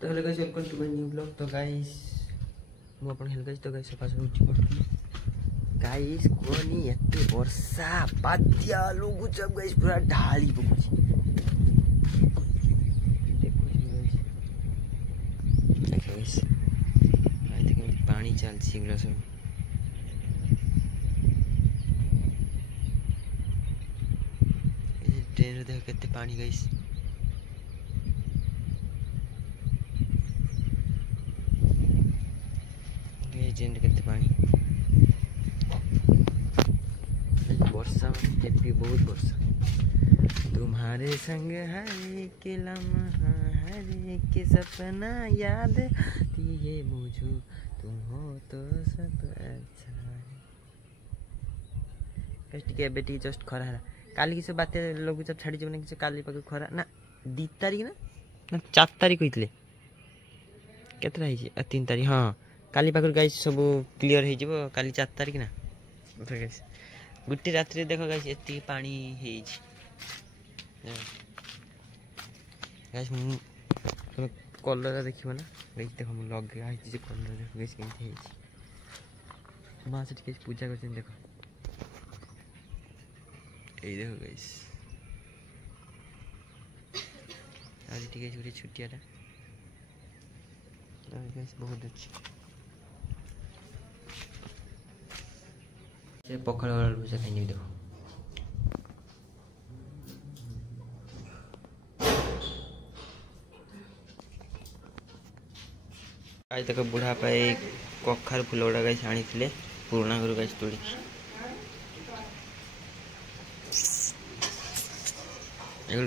तो hello guys welcome to my new blog. तो guys मु अपन हेल गाइस तो गाइस सफा सब उठी पड़ती गाइस कोनी एते वर्षा बात्या लोगु सब गाइस पूरा ढाली पकुची देखो गाइस आई थिंक पानी चल सिगला सब ट्रेन रे देख केते पानी गाइस ट्रेन केते पानी वर्षा हेपी बहुत वर्षा तुम्हारे संग हरे के लम्हा हरे के सपना याद ये मुझे तुम हो तो सब अच्छा कष्ट के बेटी जस्ट खरा है काली की सब बातें लोग सब छाड़ी जब ना काली पाके खरा ना 2 तारीख ना 4 तारीख होइतले केतरा है 3 तारीख हां काली पाकर गाइस सब क्लियर हो जिवो काली 4 तारीख ना गाइस गुटी रात्रि देखो गाइस एती पानी हे गाइस तुम कलर देखिबो ना गाइस देखो हम लग गया जे कलर देखो गाइस केमती हे मां से के पूजा करछन देखो ए देखो गाइस आज ठीक है छोटी छुट्टियाटा गाइस बहुत अच्छी ये पकड़ वाला भुजा खाइए देखो आज तक बुढ़ा पाए कखार फूल गुड़ा गाइस आनी पुराना घर गाइस तोड़ी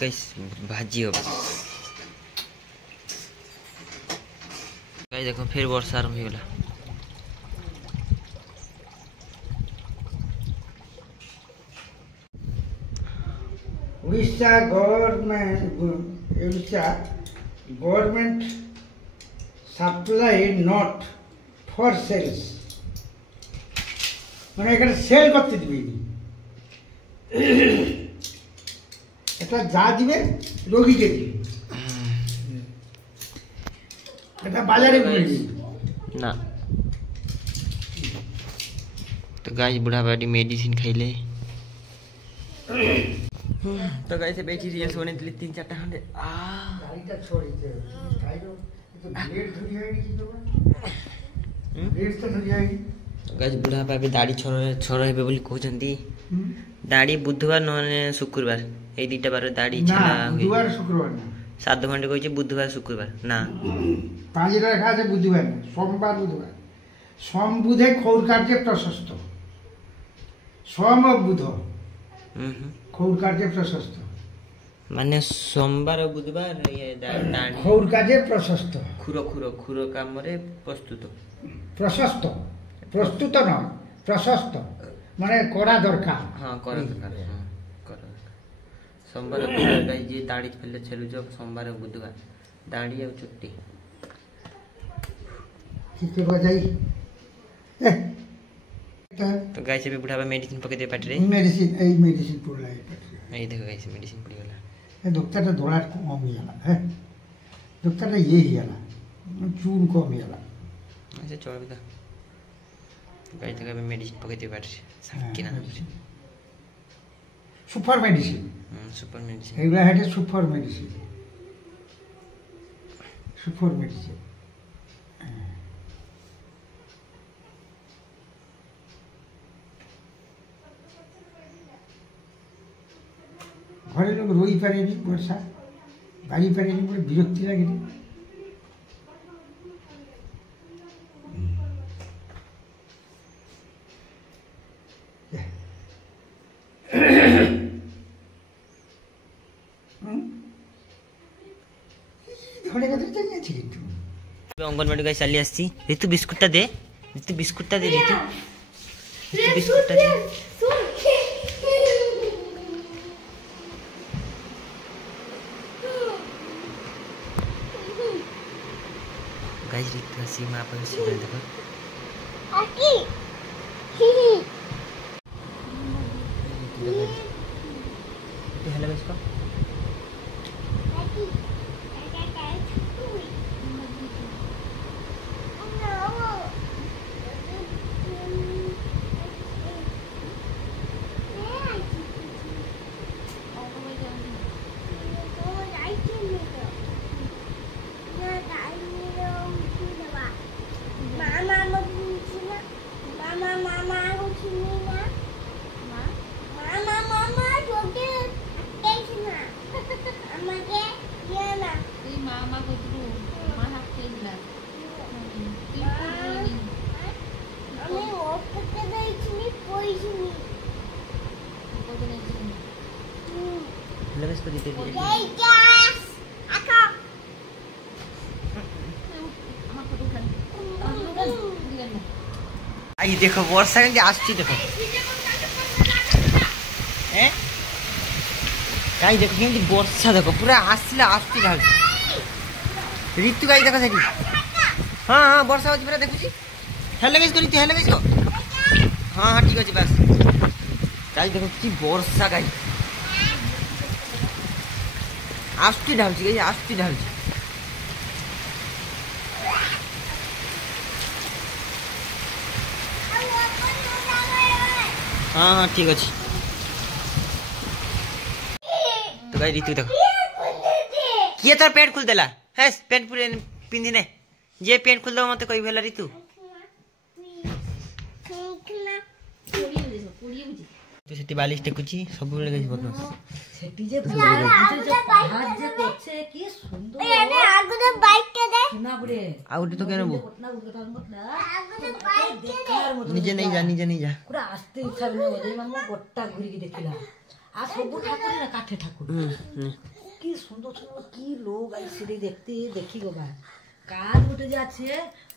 गाइस भाजी हो गाइस देखो फिर वर्षा आरंभ हो गला Orissa government supply not for sales मैंने एक सेल करते दिबी এটা যা দিবে রোগীকে দিবে এটা বাজারে বিক্রি না तो गाइस बुढ़ा बाड़ी मेडिसिन खाइले तो गाइस बेची रियल सोने दिले 3-4 खंडे গাড়িটা ছড়িতে খাইলো তো ব্লেড ধরি আইনি কি তো ব্লেড তো ধরি আইনি गाइस बुढ़ा बाबे दाढ़ी छोर हेबे बोली कहउचंती दाढ़ी बुधवार नने शुक्रवार ए दुटा बार दाढ़ी छला बुधवार शुक्रवार ना सात घंटे कहिचे बुधवार शुक्रवार ना पांच रेखा আছে বুধবার না সোমবার বুধবার সোম বুধে খৌর কার্যে প্রশস্ত सोम बुध खौर कार्य प्रशस्त माने सोमवार और बुधवार ये दाढ़ी खौर कार्य प्रशस्त खुरो खुरो खुरो काम रे प्रस्तुत प्रशस्त प्रस्तुत न प्रशस्त माने करा दरकार हां करा दरकार हां करा सोमवार और बुधवार गाइस जे दाढ़ी पहले छलु जो सोमवार और बुधवार दाढ़ी और छुट्टी ठीक है बजाई तो गाइस भी बुढ़ा मेडिसिन पके दे पाटरे मेडिसिन पुरला ए देखो गाइस मेडिसिन पड़ी गला ए डॉक्टर तो डोला कम हियाला है डॉक्टर तो ये हियाला चून कम हियाला ऐसे चल बिता गाइस तक मेडिसिन पके दे Patre साकिना super medicine एगला हेडे super medicine घरे लोग रोई पारे वर्षा गाड़ी पारे बड़े विरक्ति लगे अंगनवाड़ी गाइस चली आसी ऋतु बिस्कुटटा दे ऋतु बिस्कुटटा दे ऋतु बिस्कुटटा दे गाइस ऋतु हसी मां पर सीरियल देखो आकी तो हेलो इसको দিতে আই দেখো বর্ষা কিন্তু আসছে দেখো হ্যাঁ গাই দেখো কিন্তু বর্ষা দেখো পুরা আসলে আসছে ঢালছে ঋতু গাই দেখো সেটি হ্যাঁ হ্যাঁ বর্ষা হচ্ছে পুরা দেখুছি হেলে গেছ ঋতু হেলে গেছ হ্যাঁ হ্যাঁ ঠিক আছে বাস গাই দেখো কি বর্ষা গাই আসছে ঢালছি গাই আসছে ঢালছি हाँ हाँ ठीक अच्छे तो गाइस ऋतु देखो किए तोर पेंट खुल देला है पेंट पूरे पिंधी ने जे पेंट खुल दो मते कोई भेला ऋतु तो सेटी बालिश टेकुची सब बेले गई बदमाश সেটি যে হাত যে করছে কি সুন্দর এনে আগুনে বাইকটা দে না পড়ে आउट तो केन बो না উঠতার মত না আগুনে বাইক দেখার মত নিজে नहीं जा পুরো আসতে ইচ্ছা নেই ওই মামা গোট্টা ঘুরি কি দেখিলা আর সব ঠাকুর না কাঠে ঠাকুর কি সুন্দর সুন্দর কি লোক আইছে দেখতে দেখি গো ভাই কাজ উঠে যাচ্ছে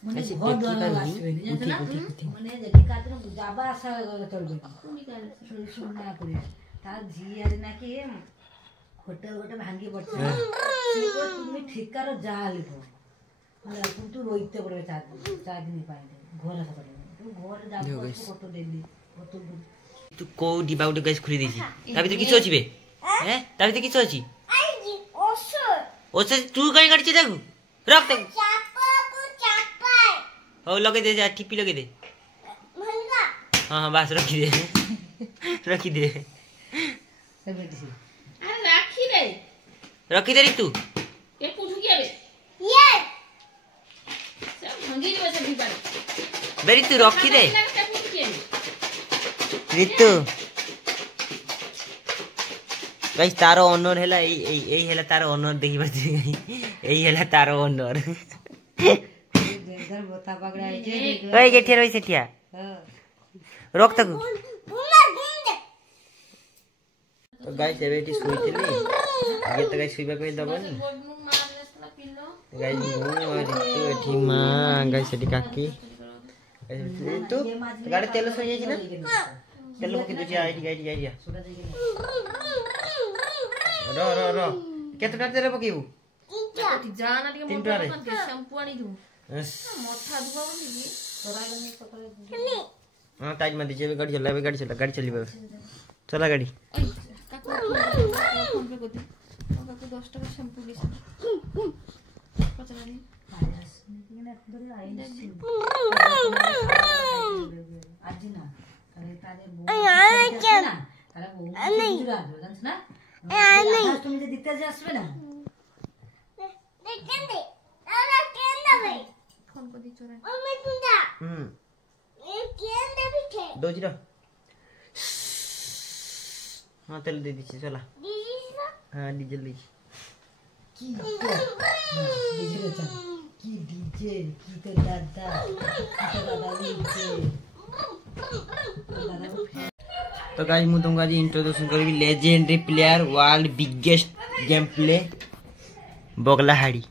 মানে ঘর দ্বার আসবে জানেন না মানে দেখি কাজ না যাবা আসা চলবে কোনি কাজ শুন না করে তার ঝিয়ারে নাকি হোটেল ভাঙ্গি পড়ছে তুমি ঠিক কারো যা লিখো মানে কিন্তু রইতে পড়বে চার দিন পাইলে ঘর আসা পারবে ঘরে যাবো কত দিল্লি কত तू को डिबा उठे गाइस खुली देछि ताबि तो किछु अछि बे हैं ताबि तो किछु अछि आईजी ओसो तू कहीं गाड़ी से देखू रख दे चापा हो लगे दे जा टिपी लगे दे महंगा हां हां बस रखी दे रखी दे अरे रखी दे रे तू ये पूछू क्या बे ये सब भंगी रे वैसे भीतर बेरी तू रखी दे क्या पूछू क्या ऋतु गाइस तारो ओनर हैला एई हैला तारो ओनर देखि बछि एई हैला तारो ओनर घर बोता पकड़ा है जे ओए गेठिया रोई सेठिया हां रोक तक बुमा गुंडे तो गाइस एबेटी सोइतली आगे त गाइस सुइबा कोइ दबनी बोर्ड में मार लेसला पिल्लो गाइस मु ऋतु एठी मा गाइस एठी काकी ऋतु गाड़ी तेल सोइ जाछि ना तेल पके दुची आईडी आईडी रो रो रो केतटा तेल पकेबू ठीक जाना टिके तीन मोर टुआरे। मत शैम्पू आनी दू मोथा दुबा बोली हां टाइट मत दीजिए गाड़ी गाड़ी चली बे चला गाड़ी ओए काकू फोन पे कोती काकू 10 টাকা শ্যাম্পু দিছ পচলানি आज ना তাহলে তাদের না তারা বহু জানিস না তুমি যে দিতে আসবে না देखन दे ना केन दे फोन को दी चोरा ओ मैं तुंदा ये केन दे बिठे दो जीरो हां तेल दे दीजिए चला दीदी हां डीजल लीजिए কি ডিজে চা কি ডিজে কি তো দাদা तो गाइस मु तुमको आज इंट्रोडक्शन करबी legendary player world biggest game play बगलाहाड़ी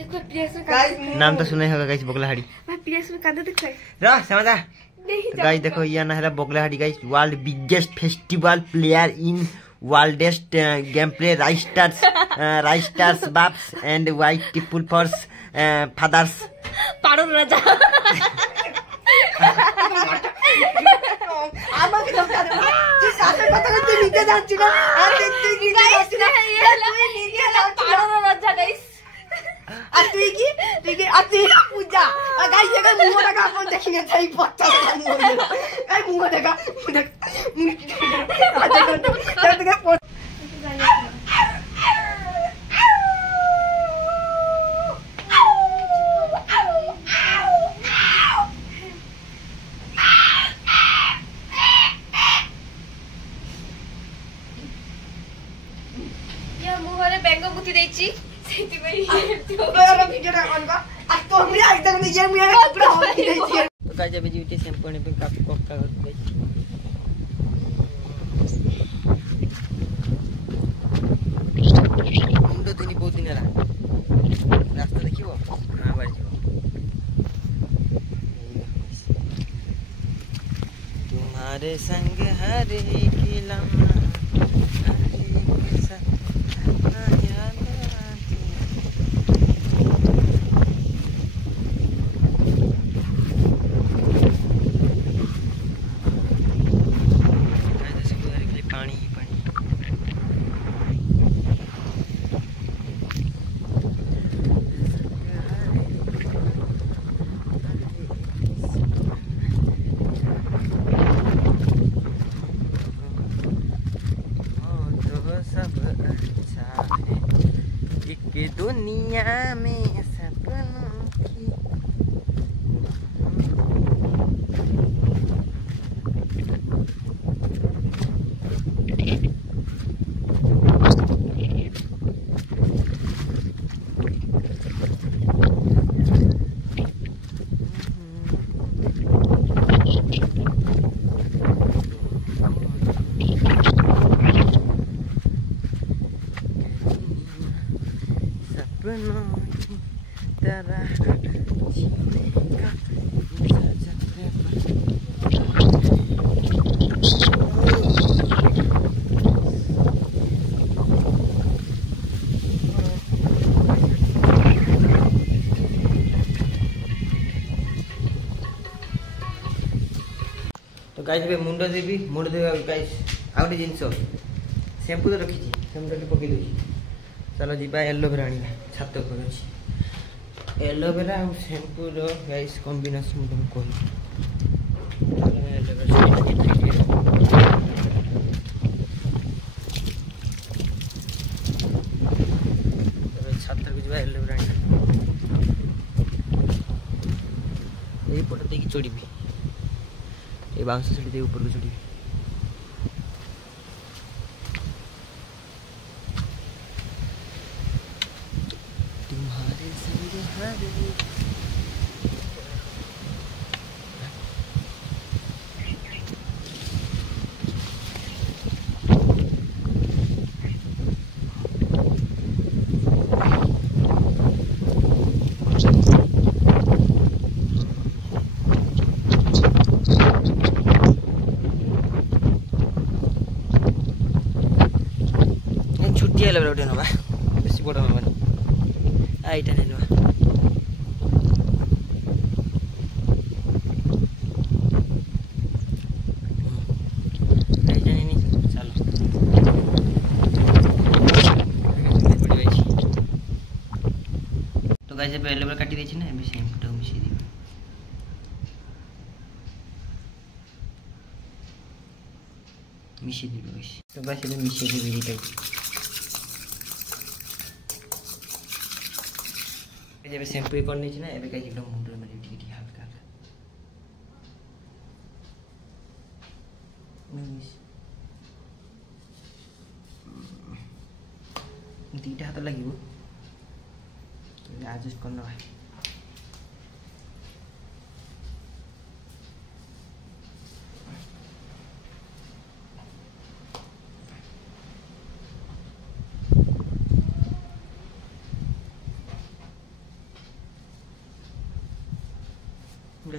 देखो प्लेस में नाम तो सुने होगा गाइस बगलाहाड़ी मैं प्लेस में कांदे दिखाई रा समझा गाइस देखो ये ना है बगलाहाड़ी guys world biggest festival player in worldest game play राइस्टार्स बाप्स एंड वाइट पीपल फॉर्स फादर्स पाड़ो राजा আমাকে ধোকা দে তুই কাছে কথা কইতে নিতে যাচ্ছিস না আর তুই নিতে যাচ্ছিস না তুই নিতে যাচ্ছিস पाड़ो राजा गाइस আর তুই কি আর তুই পূজা আর গাই জায়গা মুহ টাকা আপন দেখি না তাই পচা গাই মুহ টাকা আচ্ছা তোকে ये मुहरे बेंगो गुती देची सेति में তোরা ভিডিওটা অন কর আর তো আমি একদম নিজে মুয়া পুরো হই যাইছি तो गाइस अभी जीटी शैम्पू ने पे काफी कोक्का कर गाइस तुम्हारे संग हर एक लम्हा हर एक सपना याद आती। पानी ही पानी। सब अच्छा है एक दुनिया में सपनों की। सपनों की तरह जीने का तो गाइस ଏବେ ମୁଣ୍ଡ ଦେବି ମୁଣ୍ଡ ଦେବା ଗାଇସ୍ ଆଉ ଗୋଟେ ଜିନିଷ ଶେମ୍ପୁ ତ ରଖିଛି ଶେମ୍ପୁଟା ପକେଇ ଦେଉଛି ଚାଲ ଯିବା ଏଲୋଭେରା ଆଣିବା ଛାତ ଉପରେ ଅଛି ଏଲୋଭେରା ଆଉ ଶେମ୍ପୁର ଗାଇସ୍ କମ୍ବିନେସନ୍ ମୁଁ ତୁମକୁ କହିବି ଛାତକୁ ଯିବା ଏଲୋଭେରା ଆଣିବା ଏଇପଟେ ଦେଇକି ଚଢ଼ିବି ये बांस से चढ़ी ऊपर को चढ़ी तुम्हारे संग हर एलोभेरा उठे नभा बेसी बडा नभा आइटा नै नभा आइटा नै नि चलो तो गाइस पे एलोभेरा काटी देछि ना एबे सेम फोटो मिसी दिबा मिसी दिबा गाइस तो गाइस एबे मिसी दिबा एटा जब शैम्पू करनी चाहिए ना एबे कहीं एकदम मुंड में ठीक ठीक हल्का हल्का दीटा हाथ लगे एडजस्ट करना भाई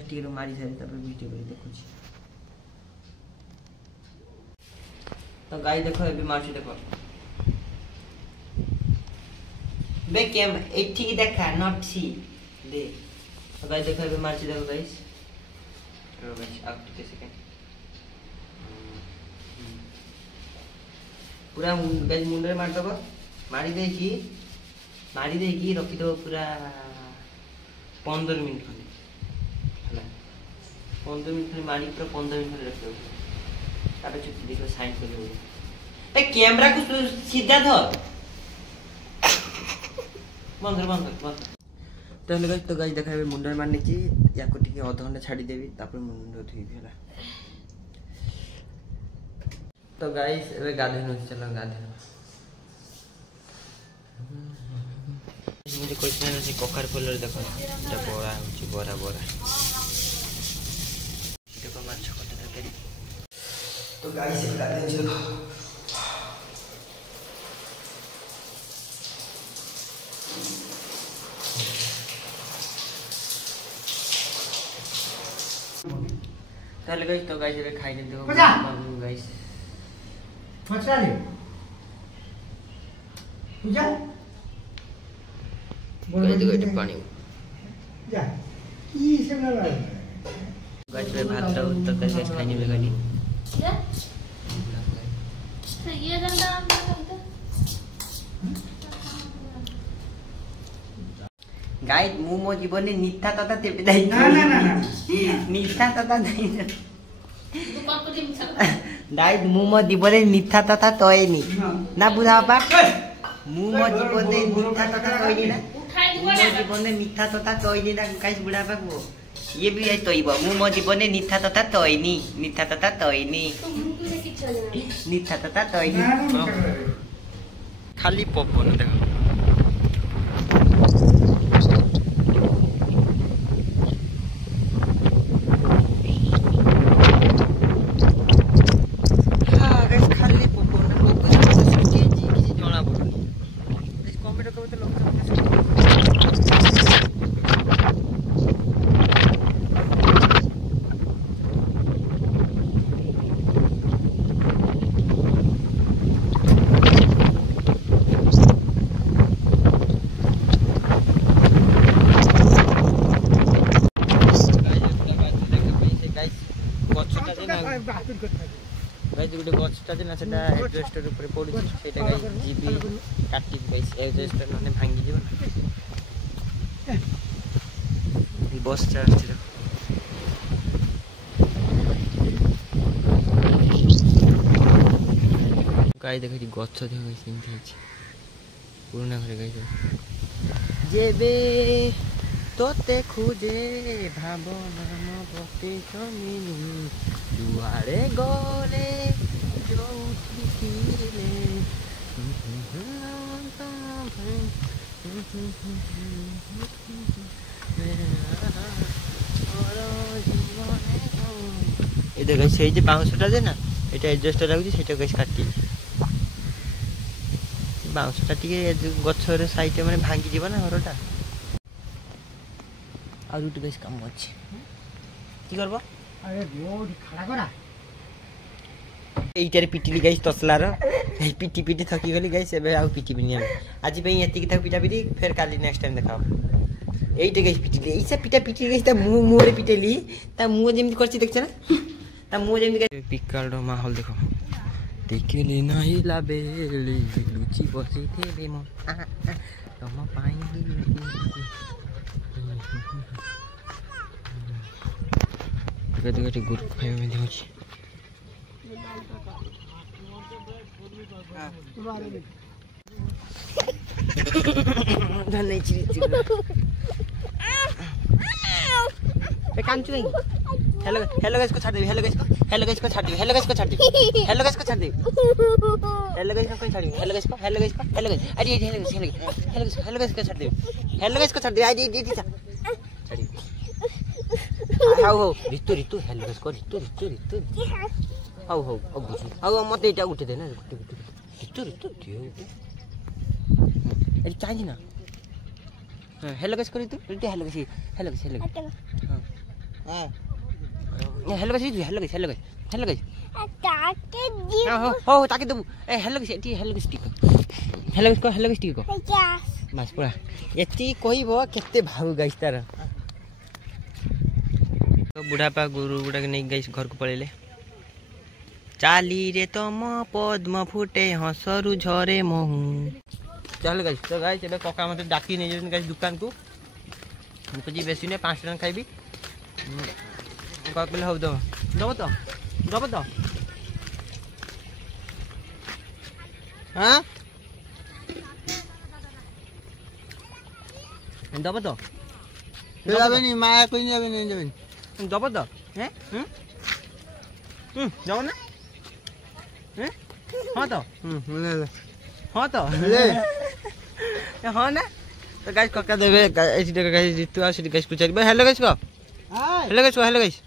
टीरो मारी सारी तब वीडियो कर देखो तो गाइस देखो अभी मार्ची देखो बे कैम एठी देखा नॉट सी दे तो गाइस देखो अभी मार्ची देखो गाइस तो गाइस आप टिके सेकंड पूरा गाइस मुंडे मार दबो मारी देकी रखी दो पूरा 15 मिनिट खंडे 15 मिनट मारी पूरा 15 मिनट रख दो तापर चुप देखो साइन कर दो ए कैमरा को सीधा धर बंद तो हेलो गाइस तो गाइस देखाबे मुंडे मारने छी या को टिके आधा घंटा छाडी देबी तापर मुंड धोई भेला तो गाइस एबे गाधे न चलो गाधे मुझे क्वेश्चन है कखार फुलर देखो এটা বড়া হচ্ছে বড়া देखो माछ कटा तरकारी तो गाइस से गाधे चलो তাহলে গাইস তো গাইস এর খাই দিন দেখো মজা। বাবু গাইস পচারে পূজা গাইস দেখো এটা পানি যা কি সেটা লাগে গাইস ভাতটা তো গাইস খাই নিবে গাইস ये डंडा গাইস মু মো জীবনে মিথ্যা কথা তেপে দেই না না না না মিথ্যা কথা দেই दुकान को जिम सा গাইস মু মো জীবনে মিথ্যা কথা তয়নি না বুঝা বাবা মু মো জীবনে মিথ্যা কথা তয়নি না उठाई मु मो जीवन मिथ्या तथा तोयनी ना गाइस बुढ़ा बाबू ये भी है तोइब मु मो जीवन मिथ्या तथा तोयनी मिथ्या तथा तोयनी तो मुंह से किछ हो जाए मिथ्या तथा तोयनी না না खाली पवन देखो हां गाइस खाली पवन लोग के जी किसी जणा पड़नी गाइस कमेंट करो तो लोग गाइस गुटे गछटा जे ना सेटा एडजस्टर ऊपर पड़ी सेटा गाइस जीबी काटी गाइस एडजस्टर माने भांगी जीव ई बस चार्ज रे गाइस देखि गछ देखो गाइस इनते अछि पुराना घरे गाइस जेबे तोते खुजे भावना मते कमिनु दुआरे गले जोठी खिले ए देखो সেই যে বাউন্সটা যে না এটা এডজাস্টার লাগুଛି সেটা গাইস কাটি বাউন্সটা টিকে গছর সাইডে মানে ভাঙি দিব না ঘরটা আর দুটো গাইস কাম আছে কি করব আরে রোড খাড়া করা এইটারে পিটিলি গাইস তসলার এই পিটি পিটি থকি গলি গাইস এবে আউ পিটি বিনি আজি পই এতিকি থাক পিটা পিটি ফের কালি নেক্সট টাইম দেখাও এইটা গাইস পিটিলি এইসা পিটা পিটি গাইস তা মুরে পিটেলি তা মু যেমতি করছি দেখছ না তা মু যেমতি গাইস পিকালডো মাহল দেখো দেখিলি নাই লাবেলি লুচি বসি থেবে মন তম পাই गति गति गुड़ खाइबा में देउछि धनै चिरि ए कांचु नहीं हेलो हेलो गाइस को छाड़ दे हेलो गाइस को छाड़ दे हेलो गाइस को छाड़ दे हेलो गाइस को छाड़ दे हेलो गाइस को छाड़ दे हेलो गाइस को हेलो गाइस को हेलो गाइस अरे हेलो गाइस हेलो गाइस को छाड़ दे हेलो गाइस को छाड़ दे आई दी छाड़ दे how how Ritu Ritu hello guys को रितु हाउ हाउ अब बुझु हाउ मते एटा उठे दे ना रितु रितु दियो अरे चाहिए ना हेलो गाइस को रितु रितु हेलो गाइस हां हेलो गाइस हेलो गाइस हो ताके दबु ए हेलो गाइस हेलो गाइस टिको बस पूरा एती कहबो केते भाउ गाइस तार तो बुढ़ापा गुरु गुड़ा के नहीं गाइस घर को पड़ेले चाली रे तम पद्म फुटे हसरु झरे महू चल गाइस तो गाइस एबे कका मते डाकी नै जन गाइस दुकान को मुझे बेसी ने 5 टन खाइबी का पले हो दो हां दबो तो যাবে নি মা কই যাবে নি যাবে दबो तो हैं जाओ ना हैं हां तो ले ले हां तो ले हां ना तो गाइस कक्का देबे ऐसी जगह गाइस रितु आसी गाइस पूछ हेलो गाइस को हाय हेलो गाइस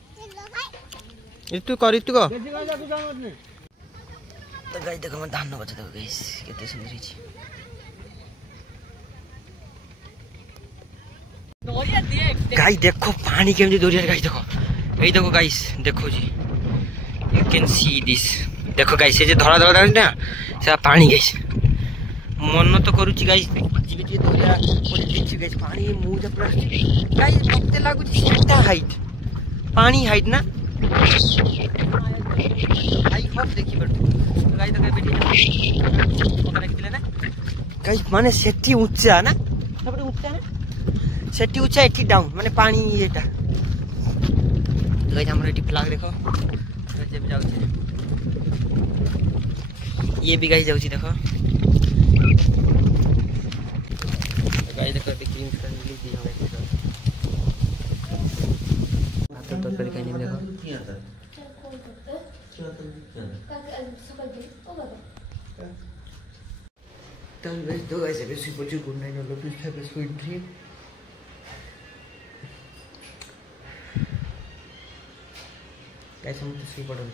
रितु को तो गाइस देखो मैं धान बचा दो गाइस केते सुंदर छी गाइस देखो पानी केमती दौड़ी गाइस देखो এই দেখো গাইস, দেখো জি, ইউ ক্যান সি দিস। দেখো গাইস, এই যে ধরা ধরা দেখুଛି না, সেটা পাଣି গাইস। ମନ ତ କରୁଛି ଗାଇସ୍ ଯିବି ଟିକେ ଧରିବା ଗୋଟେ ଦେଖିବି ଗାଇସ୍। ପାଣି ମଉଜା ପୁରା ଆସୁଛି ଗାଇସ୍। ମତେ ଲାଗୁଛି ସେଟା ହାଇଟ୍, ପାଣି ହାଇଟ୍ ନା। ଆଇ ହୋପ୍ ଦେଖିପାରୁଥିବ ଗାଇସ୍। ତ କେବେ ଦେଖିଥିଲେ ନା ଗାଇସ୍, ମାନେ ସେଠି ଉଚ୍ଚା ନା, ସେପଟେ ଉଚ୍ଚା ନା, ସେଠି ଉଚ୍ଚା ଏଠି ଡାଉନ୍, ମାନେ ପାଣି ଇଏଟା गाइस। हमारा फ्लैग देखो जब जाऊँ, ये भी गाइस जाऊँ देखो गाइस। देखो ग्रीन फ्रेंडली दी हमें भात तरकारी खाई देखो। तो गाइस दो गाइस अभी सुपर जो गुड नाइट और please have a sweet dream guys. हम तो सुई पड़न